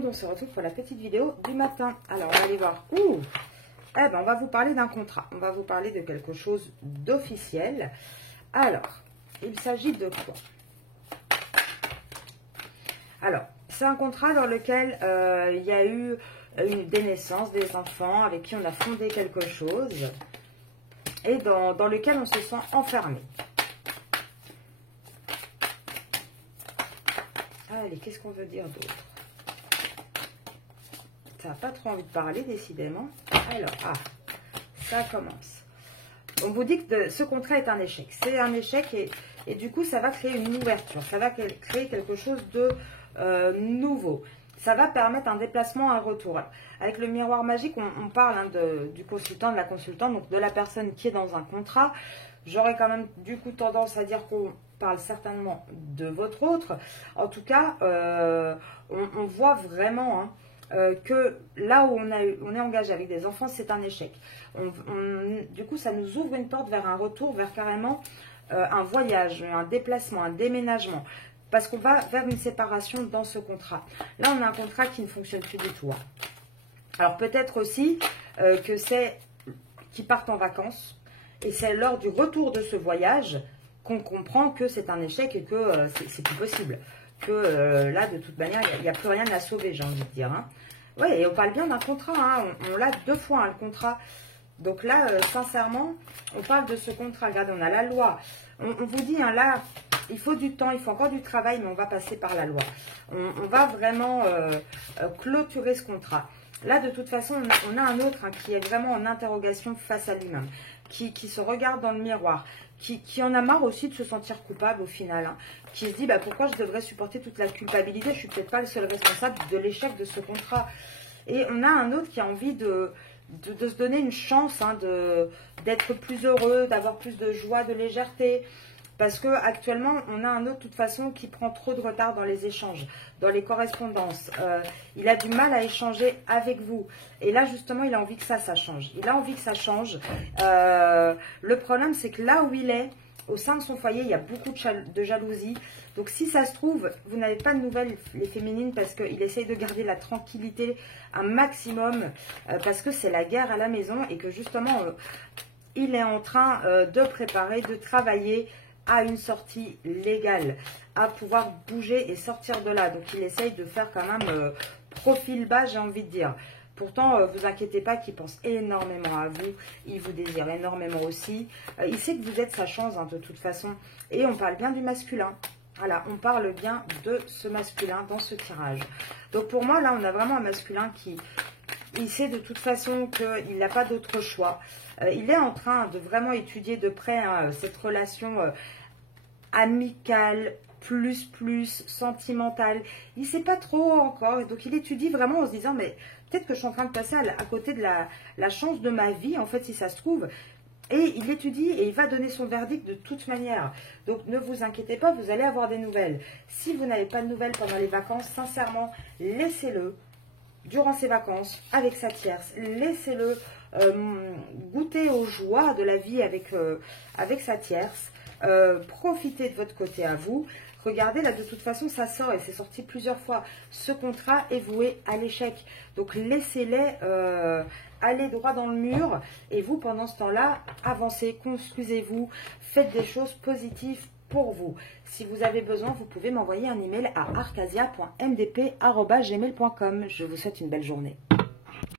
monde, on se retrouve pour la petite vidéo du matin. Alors, on va aller voir. Ouh, eh ben, on va vous parler d'un contrat. On va vous parler de quelque chose d'officiel. Alors, il s'agit de quoi? Alors, c'est un contrat dans lequel il y a eu des naissances, des enfants avec qui on a fondé quelque chose et dans lequel on se sent enfermé. Allez, qu'est-ce qu'on veut dire d'autre? Ça n'a pas trop envie de parler, décidément. Alors, ça commence. On vous dit que ce contrat est un échec. C'est un échec et du coup, ça va créer une ouverture. Ça va créer quelque chose de nouveau. Ça va permettre un déplacement, un retour. Avec le miroir magique, on parle du consultant, de la consultante, donc de la personne qui est dans un contrat. J'aurais quand même du coup tendance à dire qu'on parle certainement de votre autre. En tout cas, on voit vraiment que là où on est engagé avec des enfants, c'est un échec. Du coup, ça nous ouvre une porte vers un retour, vers carrément un voyage, un déplacement, un déménagement. Parce qu'on va vers une séparation dans ce contrat. Là, on a un contrat qui ne fonctionne plus du tout. Alors peut-être aussi que c'est qu'ils partent en vacances. Et c'est lors du retour de ce voyage qu'on comprend que c'est un échec et que c'est plus possible. Que là, de toute manière, il n'y a plus rien à sauver, j'ai envie de dire. Oui, et on parle bien d'un contrat. On l'a deux fois, le contrat. Donc là, sincèrement, on parle de ce contrat. Regardez, on a la loi. On vous dit, là, il faut du temps, il faut encore du travail, mais on va passer par la loi. On va vraiment clôturer ce contrat. Là, de toute façon, on a un autre qui est vraiment en interrogation face à lui-même, qui se regarde dans le miroir, qui en a marre aussi de se sentir coupable au final, qui se dit pourquoi je devrais supporter toute la culpabilité, je ne suis peut-être pas le seul responsable de l'échec de ce contrat. Et on a un autre qui a envie de se donner une chance, d'être plus heureux, d'avoir plus de joie, de légèreté. Parce qu'actuellement, on a un autre, de toute façon, qui prend trop de retard dans les échanges, dans les correspondances. Il a du mal à échanger avec vous. Et là, justement, il a envie que ça change. Il a envie que ça change. Le problème, c'est que là où il est, au sein de son foyer, il y a beaucoup de jalousie. Donc, si ça se trouve, vous n'avez pas de nouvelles, les féminines, parce qu'il essaye de garder la tranquillité un maximum, parce que c'est la guerre à la maison et que, justement, il est en train de préparer, de travailler à une sortie légale, à pouvoir bouger et sortir de là. Donc, il essaye de faire quand même profil bas, j'ai envie de dire. Pourtant, vous inquiétez pas qu'il pense énormément à vous. Il vous désire énormément aussi. Il sait que vous êtes sa chance, de toute façon. Et on parle bien du masculin. Voilà, on parle bien de ce masculin dans ce tirage. Donc, pour moi, là, on a vraiment un masculin il sait de toute façon qu'il n'a pas d'autre choix. Il est en train de vraiment étudier de près cette relation amicale, plus sentimentale. Il ne sait pas trop encore. Donc, il étudie vraiment en se disant, mais peut-être que je suis en train de passer à côté de la chance de ma vie, en fait, si ça se trouve. Et il étudie et il va donner son verdict de toute manière. Donc, ne vous inquiétez pas, vous allez avoir des nouvelles. Si vous n'avez pas de nouvelles pendant les vacances, sincèrement, laissez-le. Durant ses vacances, avec sa tierce, laissez-le goûter aux joies de la vie avec sa tierce. Profitez de votre côté à vous. Regardez, là, de toute façon, ça sort et c'est sorti plusieurs fois. Ce contrat est voué à l'échec. Donc, laissez-les aller droit dans le mur. Et vous, pendant ce temps-là, avancez, construisez-vous, faites des choses positives pour vous. Si vous avez besoin, vous pouvez m'envoyer un email à arcasia.mdp@gmail.com. Je vous souhaite une belle journée.